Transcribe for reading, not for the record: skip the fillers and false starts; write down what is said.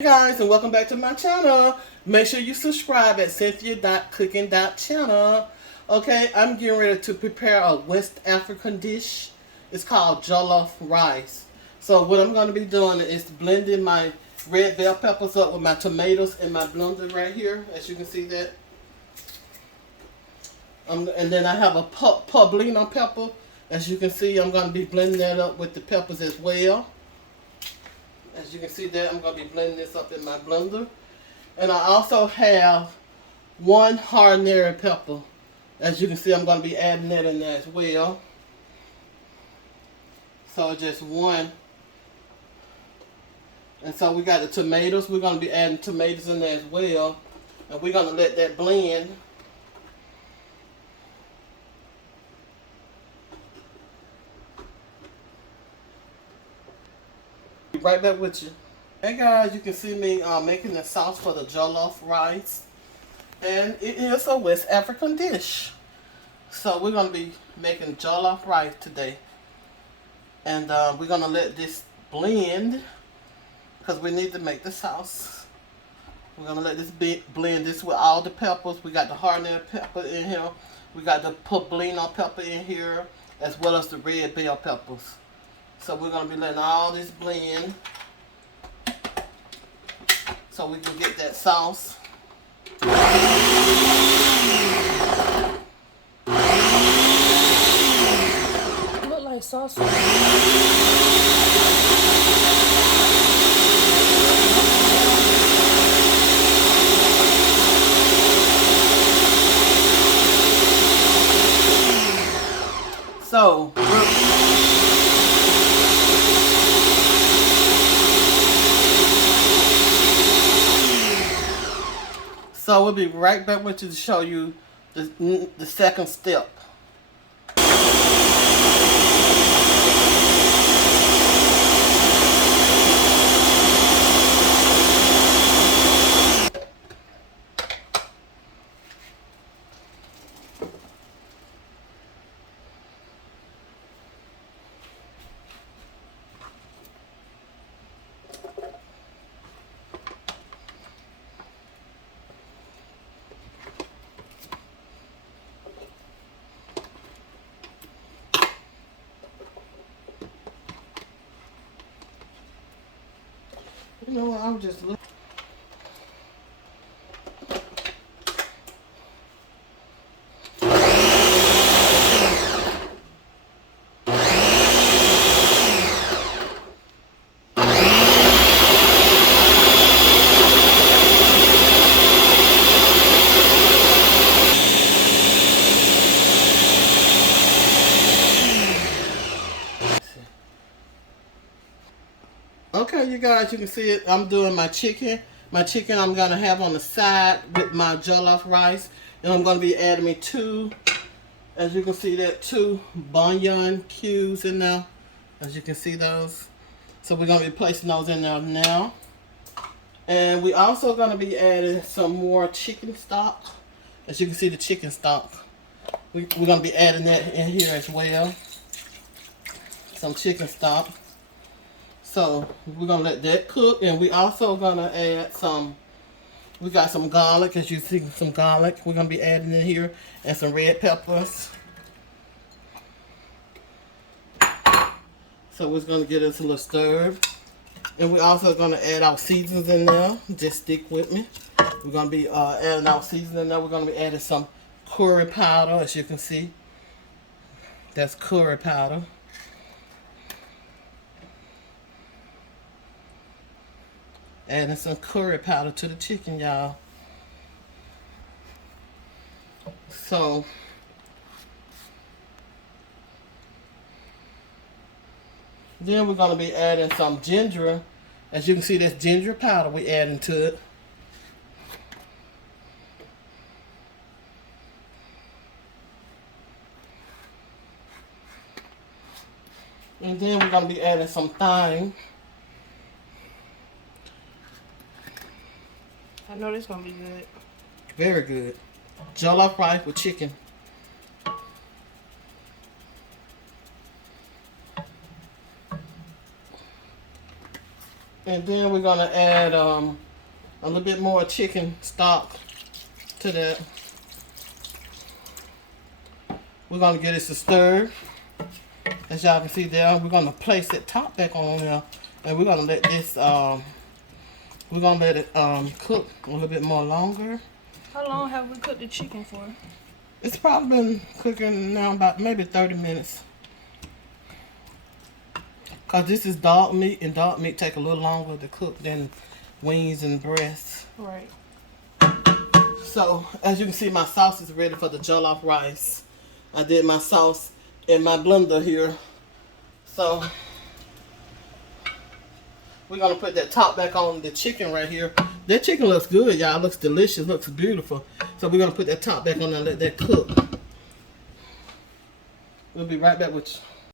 Hey guys, and welcome back to my channel. Make sure you subscribe at cynthia.cooking.channel. Okay, I'm getting ready to prepare a West African dish. It's called jollof rice. So what I'm going to be doing is blending my red bell peppers up with my tomatoes in my blender right here, as you can see that. And then I have a poblino pepper. As you can see, I'm going to be blending that up with the peppers as well. As you can see there, I'm going to be blending this up in my blender. And I also have one habanero pepper. As you can see, I'm going to be adding that in there as well. So just one. And so we got the tomatoes. We're going to be adding tomatoes in there as well. And we're going to let that blend. Be right back with you. Hey guys, you can see me making the sauce for the jollof rice. And it is a West African dish. So we're going to be making jollof rice today. And we're going to let this blend because we need to make the sauce. We're going to let this blend this with all the peppers. We got the habanero pepper in here. We got the poblino pepper in here, as well as the red bell peppers. So we're going to be letting all this blend so we can get that sauce. Look like sausage. So we'll be right back with you to show you the second step. You know what, I'm just looking. Okay, you guys, you can see it. I'm doing my chicken. My chicken I'm going to have on the side with my jollof rice. And I'm going to be adding me two, as you can see that, two bouillon cubes in there. As you can see those. So we're going to be placing those in there now. And we also going to be adding some more chicken stock. As you can see the chicken stock. We're going to be adding that in here as well. Some chicken stock. So we're going to let that cook, and we also going to add we got some garlic, as you see, some garlic we're going to be adding in here, and some red peppers. So we're going to get us a little stirred. And we're also going to add our seasonings in there. Just stick with me. We're going to be adding our seasoning in there. We're going to be adding some curry powder, as you can see. That's curry powder. Adding some curry powder to the chicken, y'all. So, then we're going to be adding some ginger. As you can see, that's ginger powder we're adding to it. And then we're going to be adding some thyme. I know this gonna be good. Very good. Jollof rice with chicken. And then we're gonna add a little bit more chicken stock to that. We're gonna get it to stir. As y'all can see there, we're gonna place that top back on there, and we're gonna let this we're gonna let it cook a little bit more longer. How long have we cooked the chicken for? It's probably been cooking now about maybe 30 minutes. Cause this is dog meat, and dog meat take a little longer to cook than wings and breasts. Right. So as you can see, my sauce is ready for the jollof rice. I did my sauce in my blender here. So we're gonna put that top back on the chicken right here. That chicken looks good, y'all. Looks delicious, looks beautiful. So we're gonna put that top back on and let that cook. We'll be right back with you.